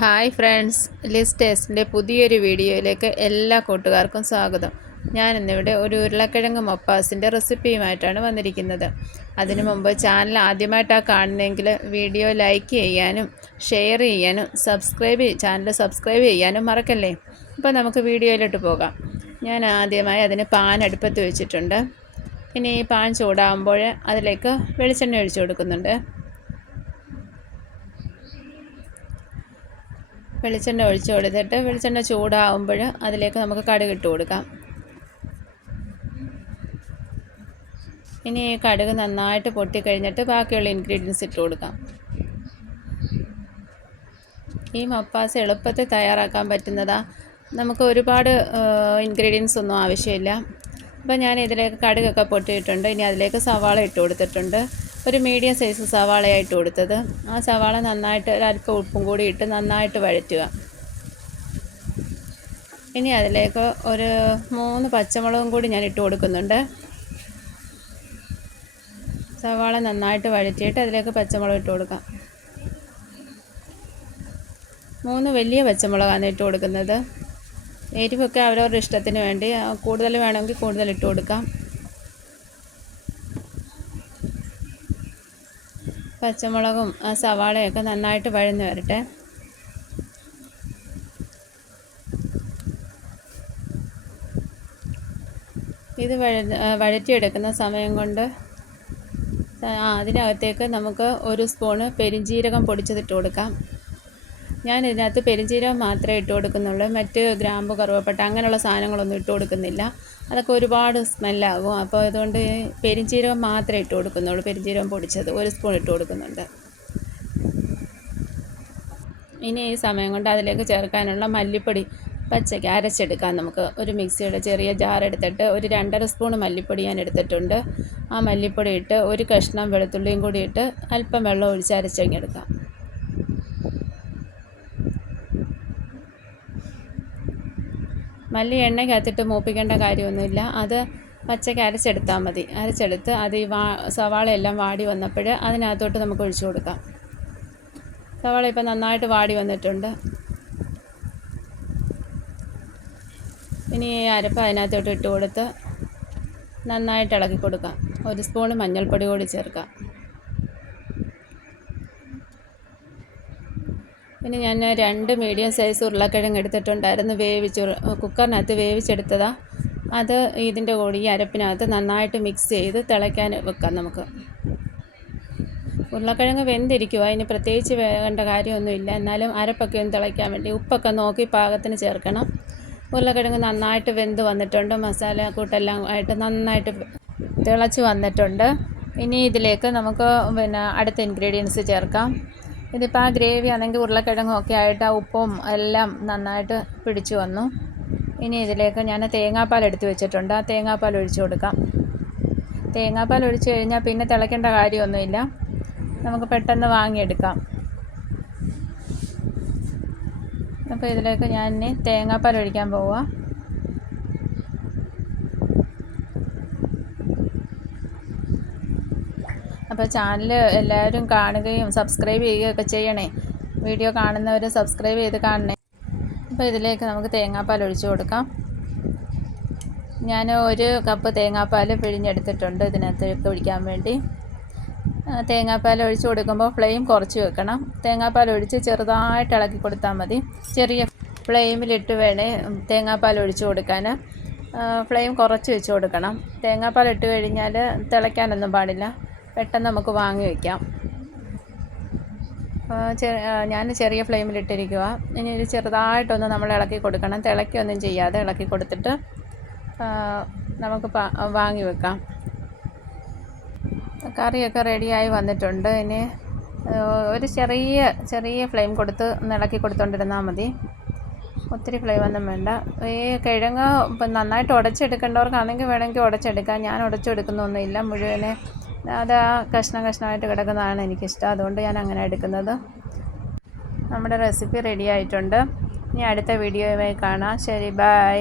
Hi friends, Liz ടേസ്റ്റിൻ്റെ പുതിയൊരു വീഡിയോയിലേക്ക് എല്ലാ കൂട്ടുകാർക്കും സ്വാഗതം. ഞാനിന്നിവിടെ ഒരു ഉരുളക്കിഴങ്ങ് മപ്പാസിൻ്റെ റെസിപ്പിയുമായിട്ടാണ് വന്നിരിക്കുന്നത്. അതിനു മുമ്പ് ചാനൽ ആദ്യമായിട്ടാണ് കാണുന്നതെങ്കിൽ വീഡിയോ ലൈക്ക് ചെയ്യാനും ഷെയർ ചെയ്യാനും ചാനൽ സബ്സ്ക്രൈബ് ചെയ്യാനും മറക്കല്ലേ. അപ്പോൾ നമുക്ക് വീഡിയോയിലോട്ട് പോകാം. ഞാൻ ആദ്യമായി അതിന് പാൻ അടുപ്പത്ത് വെച്ചിട്ടുണ്ട്. ഇനി ഈ പാൻ ചൂടാകുമ്പോൾ അതിലേക്ക് വെളിച്ചെണ്ണ ഒഴിച്ചു കൊടുക്കുന്നുണ്ട്. വെളിച്ചെണ്ണ ഒഴിച്ച് കൊടുത്തിട്ട് വെളിച്ചെണ്ണ ചൂടാകുമ്പോൾ അതിലേക്ക് നമുക്ക് കടുക് ഇട്ട് കൊടുക്കാം. ഇനി കടുക് നന്നായിട്ട് പൊട്ടിക്കഴിഞ്ഞിട്ട് ബാക്കിയുള്ള ഇൻഗ്രീഡിയൻസ് ഇട്ട് കൊടുക്കാം. ഈ മപ്പാസ് എളുപ്പത്തിൽ തയ്യാറാക്കാൻ പറ്റുന്നതാണ്. നമുക്ക് ഒരുപാട് ഇൻഗ്രീഡിയൻസ് ഒന്നും ആവശ്യമില്ല. അപ്പോൾ ഞാൻ ഇതിലേക്ക് കടുകൊക്കെ പൊട്ടിയിട്ടുണ്ട്. ഇനി അതിലേക്ക് സവാള ഇട്ട് കൊടുത്തിട്ടുണ്ട്. ഒരു മീഡിയം സൈസ് സവാളയായിട്ട് കൊടുത്തത്. ആ സവാള നന്നായിട്ട് ഒരല്പം ഉപ്പും കൂടി ഇട്ട് നന്നായിട്ട് വഴറ്റുക. ഇനി അതിലേക്ക് ഒരു 3 പച്ചമുളകും കൂടി ഞാൻ ഇട്ട് കൊടുക്കുന്നുണ്ട്. സവാള നന്നായിട്ട് വഴറ്റിയിട്ട് അതിലേക്ക് പച്ചമുളക് ഇട്ട് കൊടുക്കാം. 3 വലിയ പച്ചമുളകാണ് ഇട്ട് കൊടുക്കുന്നത്. എരിവൊക്കെ അവരവരുടെ ഇഷ്ടത്തിന് വേണ്ടി കൂടുതൽ വേണമെങ്കിൽ കൂടുതൽ ഇട്ട് കൊടുക്കാം. പച്ചമുളകും ആ സവാളയൊക്കെ നന്നായിട്ട് വഴന്ന് വരട്ടെ. ഇത് വഴറ്റിയെടുക്കുന്ന സമയം കൊണ്ട് അതിനകത്തേക്ക് നമുക്ക് 1 സ്പൂണ് പെരിഞ്ജീരകം പൊടിച്ചതിട്ട് കൊടുക്കാം. ഞാൻ ഇതിനകത്ത് പെരിഞ്ജീരകം മാത്രമേ ഇട്ട് കൊടുക്കുന്നുള്ളൂ. മറ്റ് ഗ്രാമ്പു, കറുവപ്പട്ട അങ്ങനെയുള്ള സാധനങ്ങളൊന്നും ഇട്ട് കൊടുക്കുന്നില്ല. അതൊക്കെ ഒരുപാട് സ്മെല്ലാകും. അപ്പോൾ അതുകൊണ്ട് പെരിഞ്ജീരകം മാത്രമേ ഇട്ട് കൊടുക്കുന്നുള്ളൂ. പെരിഞ്ജീരകം പൊടിച്ചത് 1 സ്പൂൺ ഇട്ട് കൊടുക്കുന്നുണ്ട്. ഇനി ഈ സമയം കൊണ്ട് അതിലേക്ക് ചേർക്കാനുള്ള മല്ലിപ്പൊടി പച്ചയ്ക്ക് അരച്ചെടുക്കാം. നമുക്ക് ഒരു മിക്സിയുടെ ചെറിയ ജാർ എടുത്തിട്ട് ഒരു 2.5 സ്പൂൺ മല്ലിപ്പൊടി ഞാൻ എടുത്തിട്ടുണ്ട്. ആ മല്ലിപ്പൊടി ഇട്ട് ഒരു കഷ്ണം വെളുത്തുള്ളിയും കൂടി ഇട്ട് അല്പം വെള്ളം ഒഴിച്ച് അരച്ചെടുക്കാം. മല്ലി എണ്ണയ്ക്കകത്തിട്ട് മൂപ്പിക്കേണ്ട കാര്യമൊന്നുമില്ല. അത് പച്ചയ്ക്ക് അരച്ചെടുത്താൽ മതി. അരച്ചെടുത്ത് അത് ഈ സവാളയെല്ലാം വാടി വന്നപ്പോൾ അതിനകത്തോട്ട് നമുക്ക് ഒഴിച്ചു കൊടുക്കാം. സവാള ഇപ്പം നന്നായിട്ട് വാടി വന്നിട്ടുണ്ട്. ഇനി ഈ അരപ്പ് അതിനകത്തോട്ട് ഇട്ട് കൊടുത്ത് നന്നായിട്ട് ഇളക്കി കൊടുക്കാം. 1 സ്പൂൺ മഞ്ഞൾപ്പൊടി കൂടി ചേർക്കാം. പിന്നെ ഞാൻ 2 മീഡിയം സൈസ് ഉരുളക്കിഴങ്ങ് എടുത്തിട്ടുണ്ടായിരുന്നു. കുക്കറിനകത്ത് വേവിച്ചെടുത്തതാണ്. അത് ഇതിൻ്റെ കൂടെ ഈ അരപ്പിനകത്ത് നന്നായിട്ട് മിക്സ് ചെയ്ത് തിളയ്ക്കാൻ വെക്കാം. നമുക്ക് ഉരുളക്കിഴങ്ങ് വെന്തിരിക്കുക, അതിന് പ്രത്യേകിച്ച് വേണ്ട കാര്യമൊന്നുമില്ല. എന്നാലും അരപ്പൊക്കെ ഒന്ന് തിളയ്ക്കാൻ വേണ്ടി ഉപ്പൊക്കെ നോക്കി പാകത്തിന് ചേർക്കണം. ഉരുളക്കിഴങ്ങ് നന്നായിട്ട് വെന്ത് വന്നിട്ടുണ്ട്. മസാല കൂട്ടെല്ലാം ആയിട്ട് നന്നായിട്ട് തിളച്ച് വന്നിട്ടുണ്ട്. ഇനി ഇതിലേക്ക് നമുക്ക് അടുത്ത ഇൻഗ്രീഡിയൻസ് ചേർക്കാം. ഇതിപ്പോൾ ആ ഗ്രേവി ആണെങ്കിൽ ഉരുളക്കിഴങ്ങും ഒക്കെ ആയിട്ട് ആ ഉപ്പും എല്ലാം നന്നായിട്ട് പിടിച്ചു വന്നു. ഇനി ഇതിലേക്ക് ഞാൻ തേങ്ങാപ്പാൽ എടുത്ത് വെച്ചിട്ടുണ്ട്. ആ തേങ്ങാപ്പാൽ ഒഴിച്ചു കൊടുക്കാം. തേങ്ങാപ്പാൽ ഒഴിച്ച് കഴിഞ്ഞാൽ പിന്നെ തിളയ്ക്കേണ്ട കാര്യമൊന്നുമില്ല. നമുക്ക് പെട്ടെന്ന് വാങ്ങിയെടുക്കാം. അപ്പോൾ ഇതിലേക്ക് ഞാൻ തേങ്ങാപ്പാൽ ഒഴിക്കാൻ പോവുക. അപ്പോൾ ചാനൽ എല്ലാവരും കാണുകയും സബ്സ്ക്രൈബ് ചെയ്യുകയൊക്കെ ചെയ്യണേ. വീഡിയോ കാണുന്നവർ സബ്സ്ക്രൈബ് ചെയ്ത് കാണണേ. അപ്പോൾ ഇതിലേക്ക് നമുക്ക് തേങ്ങാപ്പാൽ ഒഴിച്ചു കൊടുക്കാം. ഞാൻ 1 കപ്പ് തേങ്ങാപ്പാൽ പിഴിഞ്ഞെടുത്തിട്ടുണ്ട് ഇതിനകത്തേക്ക് ഒഴിക്കാൻ വേണ്ടി. തേങ്ങാപ്പാൽ ഒഴിച്ചു കൊടുക്കുമ്പോൾ ഫ്ലെയിം കുറച്ച് വെക്കണം. തേങ്ങാപ്പാൽ ഒഴിച്ച് ചെറുതായിട്ട് ഇളക്കി കൊടുത്താൽ മതി. ചെറിയ ഫ്ലെയിമിലിട്ട് വേണേ തേങ്ങാപ്പാൽ ഒഴിച്ചു കൊടുക്കാൻ. ഫ്ലെയിം കുറച്ച് വെച്ച് കൊടുക്കണം. തേങ്ങാപ്പാൽ ഇട്ട് കഴിഞ്ഞാൽ തിളയ്ക്കാനൊന്നും പാടില്ല. പെട്ടെന്ന് നമുക്ക് വാങ്ങി വയ്ക്കാം. ഞാൻ ചെറിയ ഫ്ലെയിമിലിട്ടിരിക്കുക. ഇനി ഇത് ചെറുതായിട്ടൊന്ന് നമ്മൾ ഇളക്കി കൊടുക്കണം. തിളയ്ക്കൊന്നും ചെയ്യാതെ ഇളക്കി കൊടുത്തിട്ട് നമുക്ക് വാങ്ങി വെക്കാം. കറിയൊക്കെ റെഡിയായി വന്നിട്ടുണ്ട്. ഇനി ഒരു ചെറിയ ഫ്ലെയിം കൊടുത്ത് ഒന്ന് ഇളക്കി കൊടുത്തുകൊണ്ടിരുന്നാൽ മതി. ഒത്തിരി ഫ്ലെയിമൊന്നും വേണ്ട. ഈ കിഴങ്ങ് ഇപ്പം നന്നായിട്ട് ഉടച്ചെടുക്കേണ്ടവർക്കാണെങ്കിൽ വേണമെങ്കിൽ ഉടച്ചെടുക്കാം. ഞാൻ ഉടച്ചെടുക്കുന്നൊന്നുമില്ല. മുഴുവനെ അത് കഷ്ണമായിട്ട് കിടക്കുന്നതാണ് എനിക്കിഷ്ടം. അതുകൊണ്ട് ഞാൻ അങ്ങനെ എടുക്കുന്നത്. നമ്മുടെ റെസിപ്പി റെഡി ആയിട്ടുണ്ട്. ഇനി അടുത്ത വീഡിയോയുമായി കാണാം. ശരി, ബൈ.